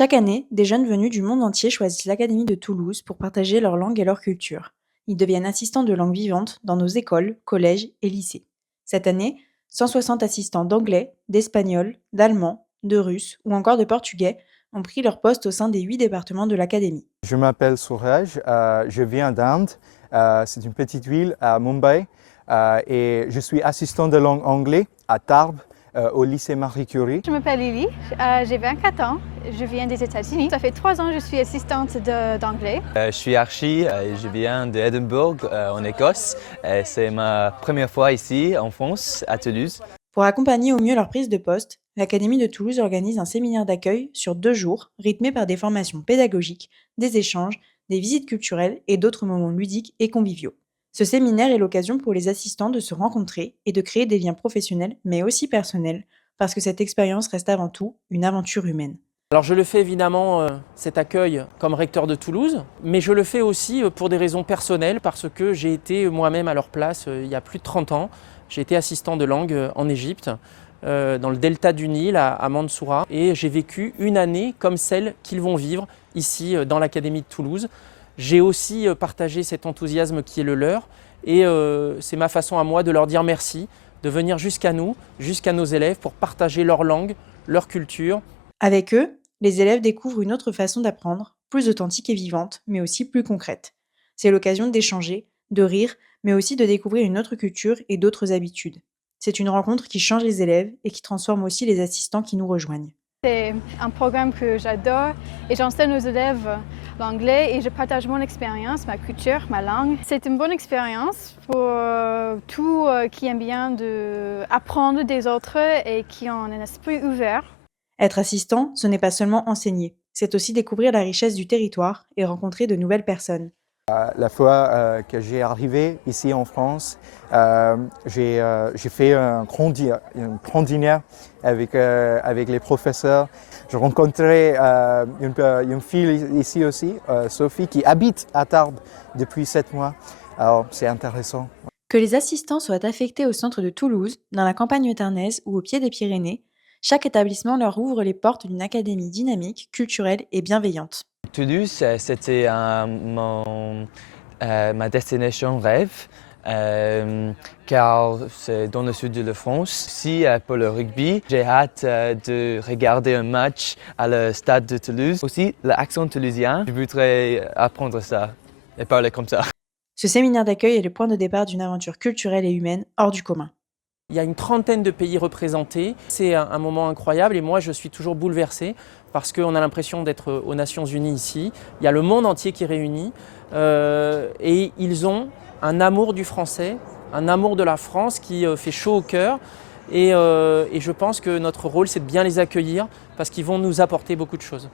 Chaque année, des jeunes venus du monde entier choisissent l'Académie de Toulouse pour partager leur langue et leur culture. Ils deviennent assistants de langue vivante dans nos écoles, collèges et lycées. Cette année, 160 assistants d'anglais, d'espagnol, d'allemand, de russe ou encore de portugais ont pris leur poste au sein des 8 départements de l'Académie. Je m'appelle Suraj, je viens d'Inde, c'est une petite ville à Mumbai et je suis assistant de langue anglais à Tarbes au lycée Marie Curie. Je m'appelle Lily, j'ai 24 ans, je viens des États-Unis. Ça fait 3 ans que je suis assistante d'anglais. Je suis Archie, je viens d'Édimbourg en Écosse. C'est ma première fois ici en France, à Toulouse. Pour accompagner au mieux leur prise de poste, l'Académie de Toulouse organise un séminaire d'accueil sur 2 jours, rythmé par des formations pédagogiques, des échanges, des visites culturelles et d'autres moments ludiques et conviviaux. Ce séminaire est l'occasion pour les assistants de se rencontrer et de créer des liens professionnels, mais aussi personnels, parce que cette expérience reste avant tout une aventure humaine. Alors je le fais évidemment, cet accueil, comme recteur de Toulouse, mais je le fais aussi pour des raisons personnelles, parce que j'ai été moi-même à leur place il y a plus de 30 ans. J'ai été assistant de langue en Égypte, dans le delta du Nil, à Mansoura, et j'ai vécu une année comme celle qu'ils vont vivre ici dans l'Académie de Toulouse. J'ai aussi partagé cet enthousiasme qui est le leur, et c'est ma façon à moi de leur dire merci, de venir jusqu'à nous, jusqu'à nos élèves, pour partager leur langue, leur culture. Avec eux, les élèves découvrent une autre façon d'apprendre, plus authentique et vivante, mais aussi plus concrète. C'est l'occasion d'échanger, de rire, mais aussi de découvrir une autre culture et d'autres habitudes. C'est une rencontre qui change les élèves et qui transforme aussi les assistants qui nous rejoignent. C'est un programme que j'adore et j'enseigne aux élèves l'anglais et je partage mon expérience, ma culture, ma langue. C'est une bonne expérience pour tous qui aiment bien apprendre des autres et qui ont un esprit ouvert. Être assistant, ce n'est pas seulement enseigner, c'est aussi découvrir la richesse du territoire et rencontrer de nouvelles personnes. La fois que j'ai arrivé ici en France, j'ai fait un grand dîner avec les professeurs. Je rencontrais une fille ici aussi, Sophie, qui habite à Tarbes depuis 7 mois. Alors c'est intéressant. Que les assistants soient affectés au centre de Toulouse, dans la campagne tarnaise ou au pied des Pyrénées, chaque établissement leur ouvre les portes d'une académie dynamique, culturelle et bienveillante. Toulouse, c'était ma destination rêve, car c'est dans le sud de la France. Aussi pour le rugby, j'ai hâte de regarder un match à le stade de Toulouse. Aussi l'accent toulousien, je voudrais apprendre ça et parler comme ça. Ce séminaire d'accueil est le point de départ d'une aventure culturelle et humaine hors du commun. Il y a une trentaine de pays représentés. C'est un moment incroyable et moi je suis toujours bouleversé parce qu'on a l'impression d'être aux Nations Unies ici. Il y a le monde entier qui est réuni et ils ont un amour du français, un amour de la France qui fait chaud au cœur et je pense que notre rôle c'est de bien les accueillir parce qu'ils vont nous apporter beaucoup de choses.